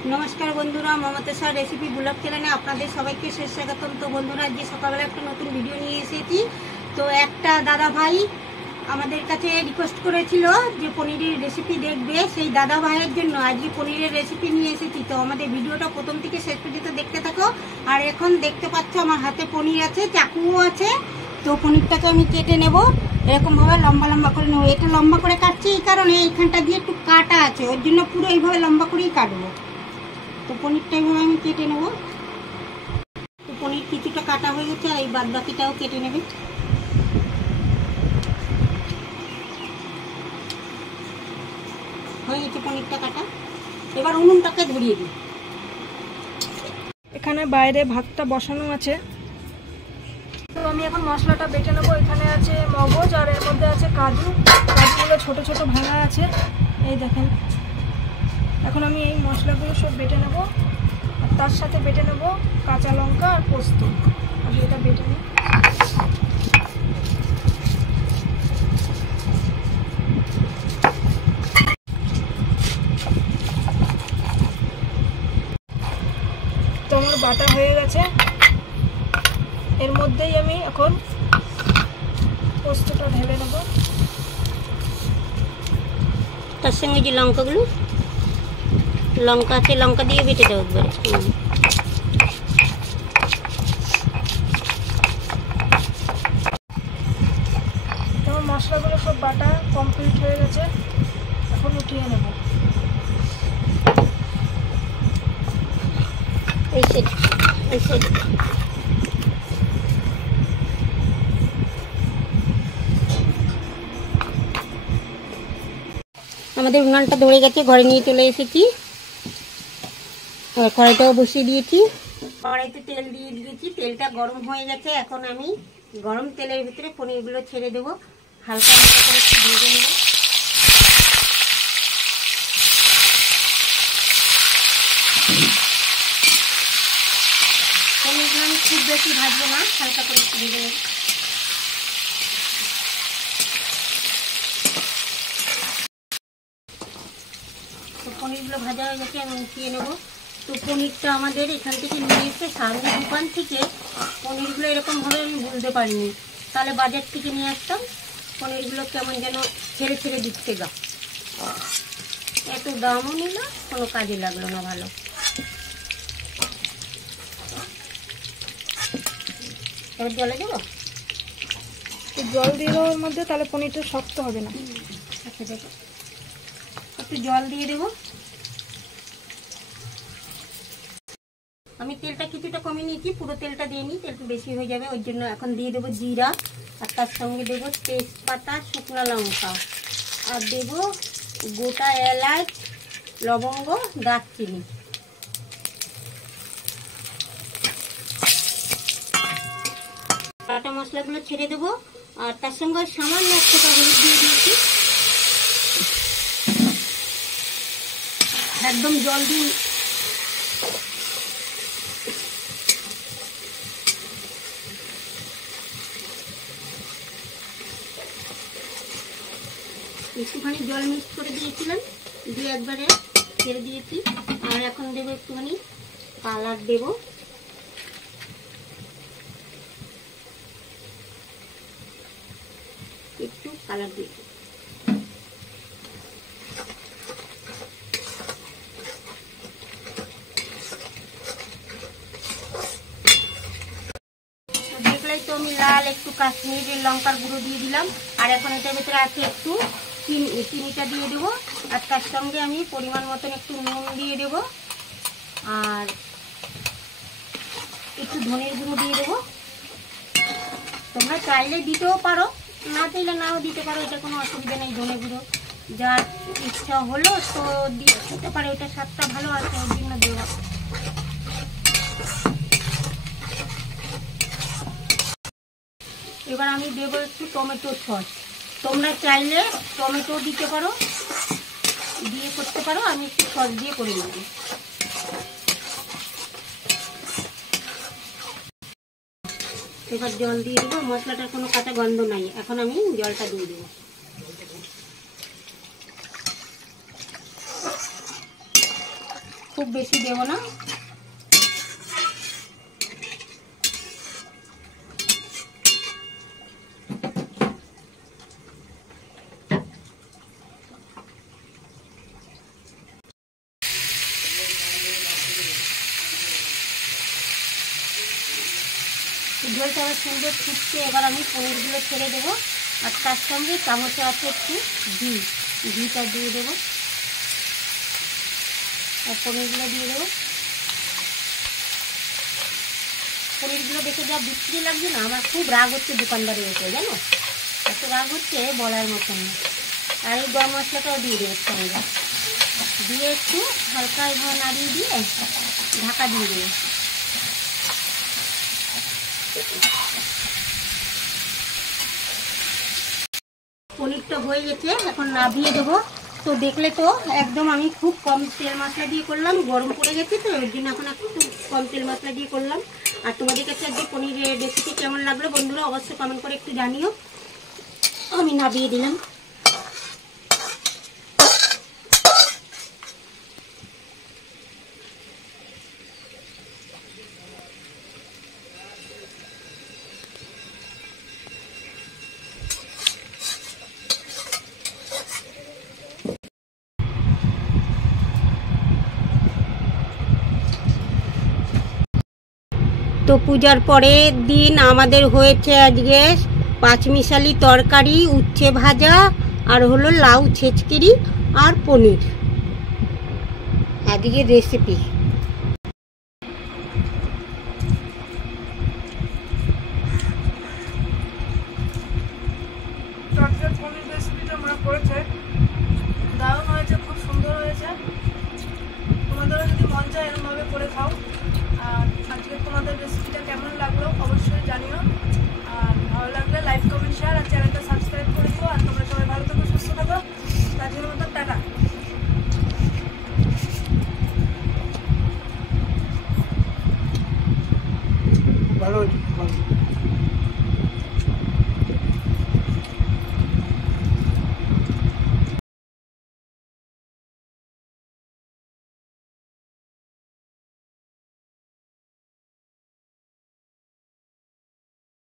नमस्कार बंधुरा ममतासार recipe blog चैनेले आपनादेर सबाइके शेष स्वागतम। तो बंधुरा आज सकालबेला एक नतून भिडियो निये एसेछि। तो एकटा दादा भाई आमादेर काछे रिक्वेस्ट करेछिलो जे पनिरेर रेसिपि देखबे, सेई दादा भाइयेर जोन्नो आजके पनिरेर रेसिपि निये एसेछि। तो आमादेर भिडियोटा प्रथम थेके शेष पर्यन्त देखते थाको। और एखन देखते पाচ্ছ आमार हाथे पनिर आछे, चाकुओ आछे। तो पनिरटाके आमि केटे नेब, एरकम भावे लम्बा लम्बा करे नेब। एटा लम्बा करे काटछि এই কারণে এইখানটা দিয়ে একটু কাটা আছে, ওর জন্য পুরো এইভাবে লম্বা করেই কাটবো। तो पनिरटा এইভাবে আমি কেটে নেব। তো পনির কিছুটা কাটা হয়ে গেছে, আর এই বাদ বাকিটাও কেটে নেবে। হয়ে গেছে পনিরটা কাটা। এবার উনুনটাকে ধরিয়ে দিই। এখানে বাইরে ভাতটা বসানো আছে। তো আমি এখন মশলাটা বেটে নেব। এখানে আছে মগজ আর এর মধ্যে আছে কাজু। কাজুগুলো ছোট ছোট ভাঙা আছে, এই দেখেন। এখন আমি এই মশলাগুলো সব বেটে নেব, আর তার সাথে বেটে নেব কাঁচা লঙ্কা আর পোস্ত। আমি এটা বেটে নিই। তো আমার বাটা হয়ে গেছে। এর মধ্যেই আমি এখন পোস্তটা ঢেলে নেব। তার সঙ্গে যে লঙ্কাগুলো লঙ্কা আছে, লঙ্কা দিয়ে বেটে দেবো একবারে। আমার মশলাগুলো সব বাটা কমপ্লিট হয়ে গেছে, এখন উঠিয়ে নেব। এই সাইড এই সাইড আমাদের উনানটা ধরে গেছে, ঘরে নিয়ে চলে এসেছি। আর কড়াইটাও বসিয়ে দিয়েছি। কড়াইতে তেল দিয়ে দিয়েছি, তেলটা গরম হয়ে গেছে। এখন আমি গরম তেলের ভিতরে পনিরগুলো ছেড়ে দেবো, হালকা হালকা করে একটু ভেজে নেব। পনিরগুলো আমি খুব বেশি ভাজবো না, হালকা করে একটু ভেজে নেব। পনিরগুলো ভাজা হয়ে গেছে, আমি উঠিয়ে নেব। তো পনিরটা আমাদের এখান থেকে নিয়ে এসে সামনে দোকান থেকে পনিরগুলো এরকমভাবে আমি বুঝতে পারিনি, তাহলে বাজার থেকে নিয়ে আসতাম। পনিরগুলো কেমন যেন ছেড়ে ছেড়ে দিচ্ছে গা, এত দামও নিল, কোনো কাজে লাগলো না ভালো। এবার জলে দেবো, জল দিয়ে দেওয়ার মধ্যে, তাহলে পনিরটা শক্ত হবে না। আচ্ছা দেখো, একটু জল দিয়ে দেবো। আমি তেলটা কিছুটা কমিয়ে নিয়েছি, পুরো তেলটা দিয়ে নিই, তেলটা বেশি হয়ে যাবে। ওই জন্য এখন দিয়ে দেবো জিরা, আর তার সঙ্গে দেবো তেজপাতা, শুকনো লঙ্কা, আর দেবো গোটা এলাচ, লবঙ্গ, দারচিনি। বাটা মশলাগুলো ছেড়ে দেবো, আর তার সঙ্গে সামান্য এক ফোঁটা হলুদ দিয়ে দিয়েছি। একদম জল দিয়ে একটুখানি জল মিক্স করে দিয়েছিলাম, দিয়ে একবারে ছেড়ে দিয়েছি। আর এখন দেবো একটুখানি কালার, দেবো একটু কালার দিয়ে। দেখলেই তো আমি লাল একটু কাশ্মীরি লঙ্কার গুঁড়ো দিয়ে দিলাম। আর এখন এটার ভেতরে আছে একটু চিনিটা দিয়ে দেবো, আর তার সঙ্গে আমি পরিমাণ মতন একটু নুন দিয়ে দেবো, আর একটু ধনের গুঁড়ো দিয়ে দেবো। তোমরা চাইলে দিতেও পারো, না চাইলে নাও দিতে পারো, এটা কোনো অসুবিধা নেই। ধনে গুঁড়ো যার ইচ্ছা হলো তো দিতে পারে, ওটা স্বাদটা ভালো আছে, ওর জন্য দেওয়া। এবার আমি দেবো একটু টমেটো সস। তোমরা চাইলে টমেটো দিতে পারো, দিয়ে করতে পারো, আমি একটু সস দিয়ে করে নেব। এবার জল দিয়ে দেবো, মশলাটার কোনো কাঁচা গন্ধ নাই। এখন আমি জলটা দিয়ে দেবো। খুব বেশি দেবো না। ঝোলটা আমার সুন্দর ফুটছে, এবার আমি পনিরগুলো ছেড়ে দেবো। আর তার সঙ্গে চামচে আছে একটু ঘিটা দিয়ে দেবো আর পনিরগুলো দিয়ে দেবো। পনিরগুলো দেখে যা বিক্রি লাগছে না, আমার খুব রাগ হচ্ছে দোকানদারের উপরে, জানো, এত রাগ হচ্ছে বলার মতন না। আর এই গরম মশলাটাও দিয়ে দেবো সঙ্গে, দিয়ে একটু হালকা এভাবে নাড়িয়ে দিয়ে ঢাকা দিয়ে দেবো। পনিরটা হয়ে গেছে, এখন নামিয়ে দেবো। তো দেখলে তো একদম আমি খুব কম তেল মশলা দিয়ে করলাম, গরম পড়ে গেছে তো ওই জন্য এখন একটু কম তেল মশলা দিয়ে করলাম। আর তোমাদের কাছে আজকে পনিরের রেসিপি কেমন লাগলো বন্ধুরা অবশ্যই কমেন্ট করে একটু জানিও। আমি নামিয়ে দিলাম। তো পূজার পরের দিন আমাদের হয়েছে আজকে পাঁচমিশালি তরকারি, উচ্ছে ভাজা, আর হলো লাউ ছেচকিরি আর পনির আজকে রেসিপি। পনির রেসিপিটা মা করেছে, দারুণ হয়েছে, খুব সুন্দর হয়েছে। তোমাদেরও যদি মন চায় এরকমভাবে করে খাও। আর আজকে তোমাদের রেসিপিটা কেমন লাগলো অবশ্যই জানিও। আর ভালো লাগলে লাইক কমেন্ট শেয়ার আর চ্যানেলটা সাবস্ক্রাইব করে দিও। আর তোমরা সবাই ভালো থাকো, সুস্থ থাকো। তার জন্য মতো টাটা। ভালো